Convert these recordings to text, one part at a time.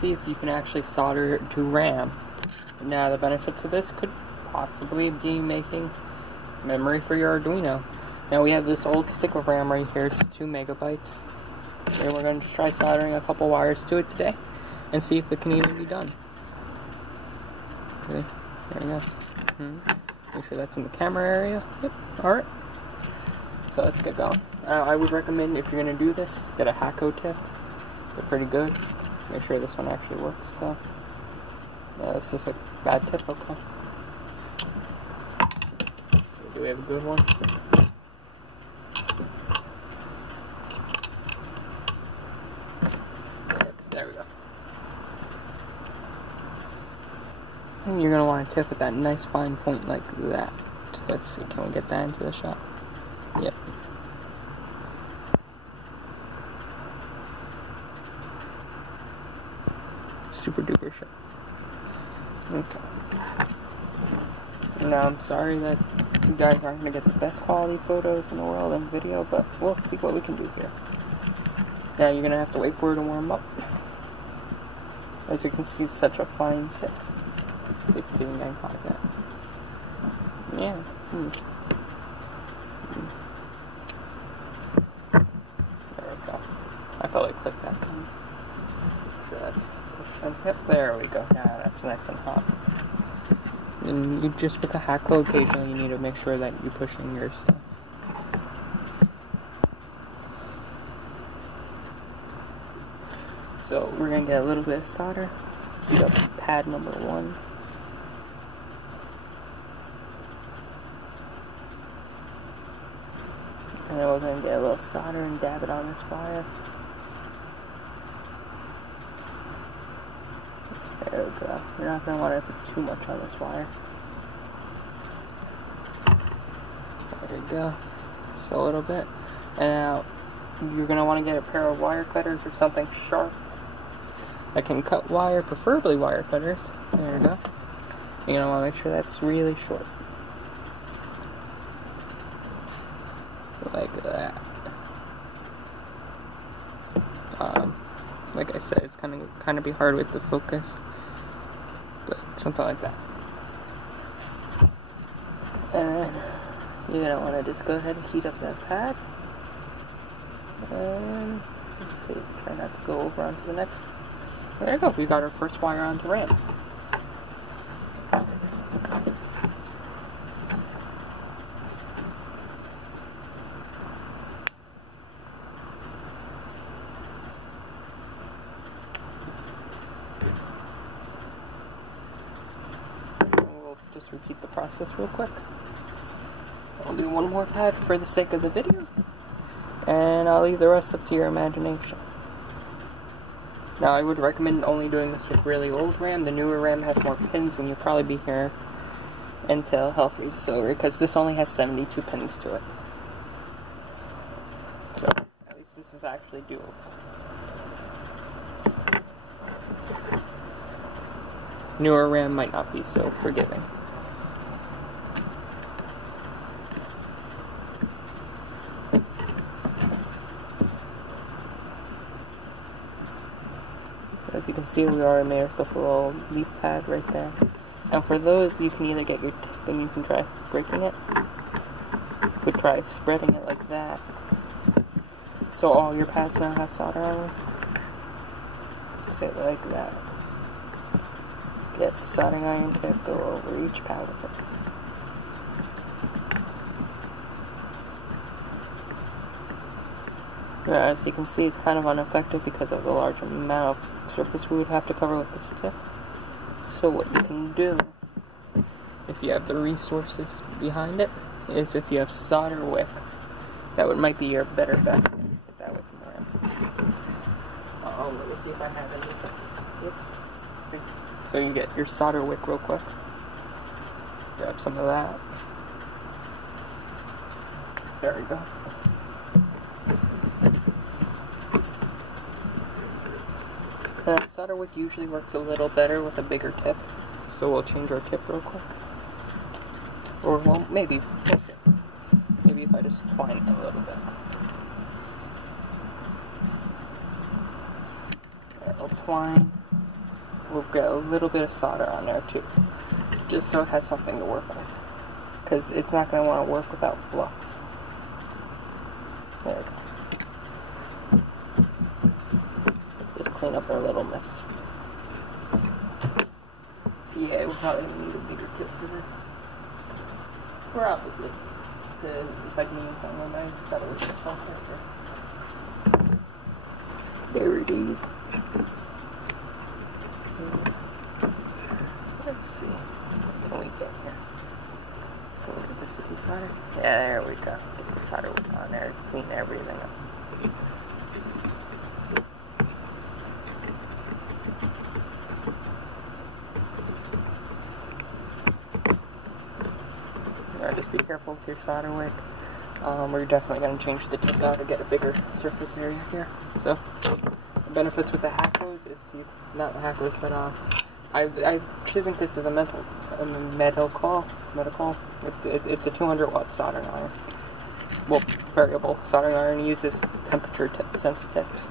see if you can actually solder it to RAM. Now, the benefits of this could possibly be making memory for your Arduino. Now, we have this old stick of RAM right here. It's 2 megabytes. And we're going to try soldering a couple wires to it today and see if it can even be done. Okay, there we go. Make sure that's in the camera area. Yep, alright. So let's get going. I would recommend, if you're going to do this, get a Hakko tip. They're pretty good. Make sure this one actually works though. Yeah, this is a bad tip, okay. Do we have a good one? There we go. And you're going to want to tip at that nice fine point like that. Let's see, can we get that into the shot? Yep. Super duper sharp. Okay. Now, I'm sorry that you guys aren't going to get the best quality photos in the world and video, but we'll see what we can do here. Now, you're going to have to wait for it to warm up. As you can see, it's such a fine tip. See if it's even getting like that. Yeah. There we go. I felt like click that time. So that's, yep, there we go. Yeah, that's nice and hot. And you just, with a Hakko, occasionally you need to make sure that you're pushing your stuff. So we're going to get a little bit of solder. Heat up pad number 1. And then we're going to get a little solder and dab it on this wire. There we go. You're not going to want to put too much on this wire. There we go. Just a little bit. And now you're going to want to get a pair of wire cutters or something sharp that can cut wire, preferably wire cutters. There we go. You're going to want to make sure that's really short. Like that. Like I said, it's kind of be hard with the focus, but something like that. And you're gonna want to just go ahead and heat up that pad. And let's see, try not to go over onto the next. There you go. We got our first wire onto RAM. Just repeat the process real quick. I'll do one more pad for the sake of the video, and I'll leave the rest up to your imagination. Now, I would recommend only doing this with really old RAM. The newer RAM has more pins, and you'll probably be here until hell freezes over, because this only has 72 pins to it. So, at least this is actually doable. Newer RAM might not be so forgiving. As you can see, we already made ourselves a little leaf pad right there. And for those, you can either get your tip and you can try breaking it. You could try spreading it like that. So all your pads now have solder on them. Just it like that. Get the soldering iron tip, go over each pad with it. As you can see, it's kind of ineffective because of the large amount of surface we would have to cover with this tip. So what you can do, if you have the resources behind it, is if you have solder wick, that might be your better bet. Get that away from the RAM. Let me see if I have any. Yep. So you get your solder wick real quick. Grab some of that. There we go. Solder wick usually works a little better with a bigger tip, so we'll change our tip real quick. Or, well, maybe, we'll see. Maybe if I just twine it a little bit. There, I'll twine. we'll get a little bit of solder on there too, just so it has something to work with, because it's not going to want to work without flux. There we go. Just clean up our little mess. Yeah, we'll probably need a bigger kit for this. Probably. If I can use someone, I thought it was just one character. There it is. Let's see. What can we get here? Can we get the city solder? Yeah, there we go. Get the solder on there. Clean everything up. Just be careful with your solder wick. We're definitely going to change the tip out to get a bigger surface area here. So, the benefits with the Hakos is not the Hakos, but I actually think this is a medical. It's a 200 watt soldering iron. Well, variable soldering iron uses temperature sense tips.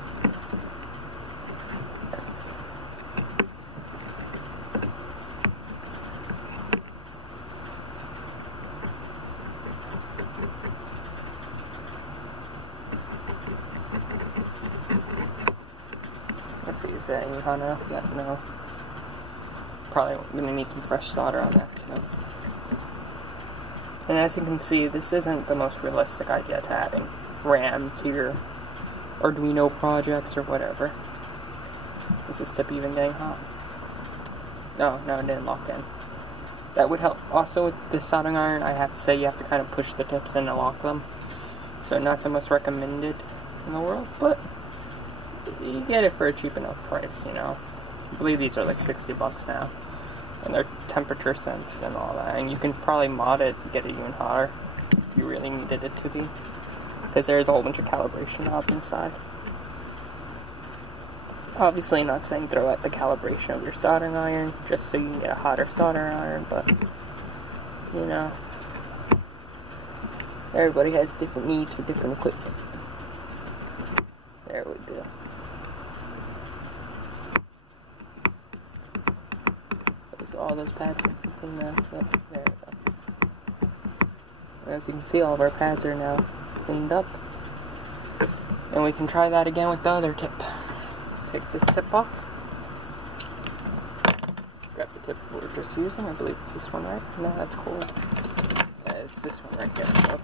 Let's see, is that any hot enough yet? No. Probably gonna need some fresh solder on that too. And as you can see, this isn't the most realistic idea to adding RAM to your Arduino projects or whatever. Is this tip even getting hot? No, it didn't lock in. That would help. Also with the soldering iron, I have to say you have to kind of push the tips in to lock them. So not the most recommended in the world, but you get it for a cheap enough price, you know. I believe these are like 60 bucks now. And they're temperature sensed and all that. And you can probably mod it to get it even hotter if you really needed it to be. Because there's a whole bunch of calibration knobs inside. Obviously not saying throw out the calibration of your soldering iron just so you can get a hotter soldering iron, but you know, everybody has different needs for different equipment. There we go. All those pads and something now. Yep, there we go. As you can see, all of our pads are now cleaned up. And we can try that again with the other tip. Take this tip off. Grab the tip we're just using. I believe it's this one, right? No, that's cool. Yeah, it's this one right here. Look.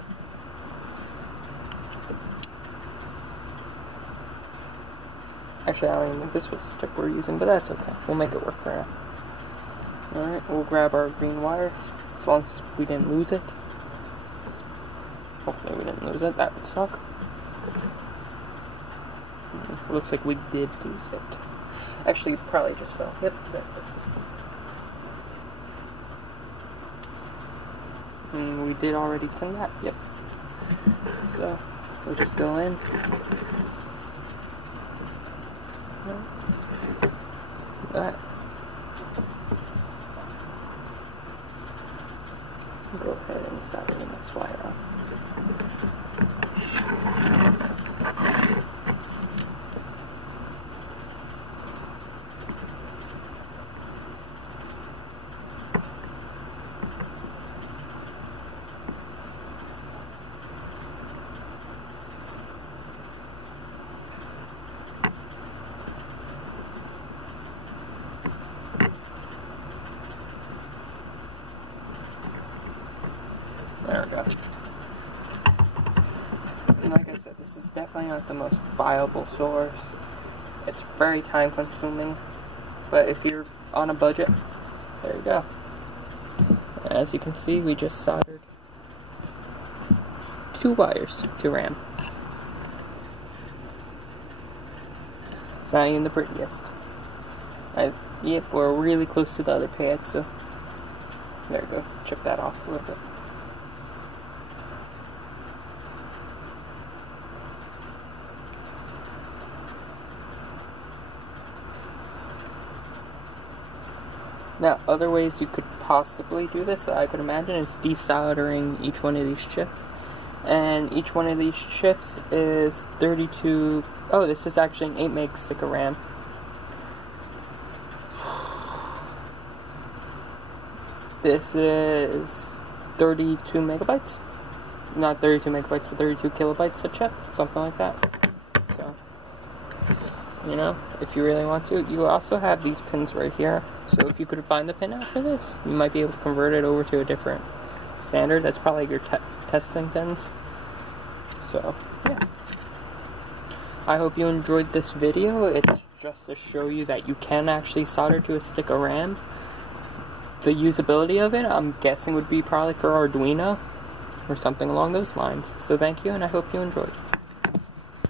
Actually, I don't even think this was the tip we're using, but that's okay. We'll make it work for now. Alright, we'll grab our green wire, as long as we didn't lose it. Hopefully we didn't lose it, that would suck. Looks like we did lose it. Actually, probably just fell. Yep, there it is. And we did already clean that, yep. So, we'll just go in. That. Go ahead and solder the next wire on. There we go. And like I said, this is definitely not the most viable source. It's very time consuming, but if you're on a budget, there you go. As you can see, we just soldered 2 wires to RAM. It's not even the prettiest. Yep, we're really close to the other pad, so there we go. Chip that off a little bit. Now, other ways you could possibly do this, I could imagine, is desoldering each one of these chips. And each one of these chips is 32... Oh, this is actually an 8 meg stick of RAM. This is 32 megabytes. Not 32 megabytes, but 32 kilobytes a chip, something like that. So, you know, if you really want to. You also have these pins right here. So if you could find the pin after this, you might be able to convert it over to a different standard. That's probably your testing pins. So, yeah. I hope you enjoyed this video. It's just to show you that you can actually solder to a stick of RAM. The usability of it, I'm guessing, would be probably for Arduino or something along those lines. So thank you, and I hope you enjoyed.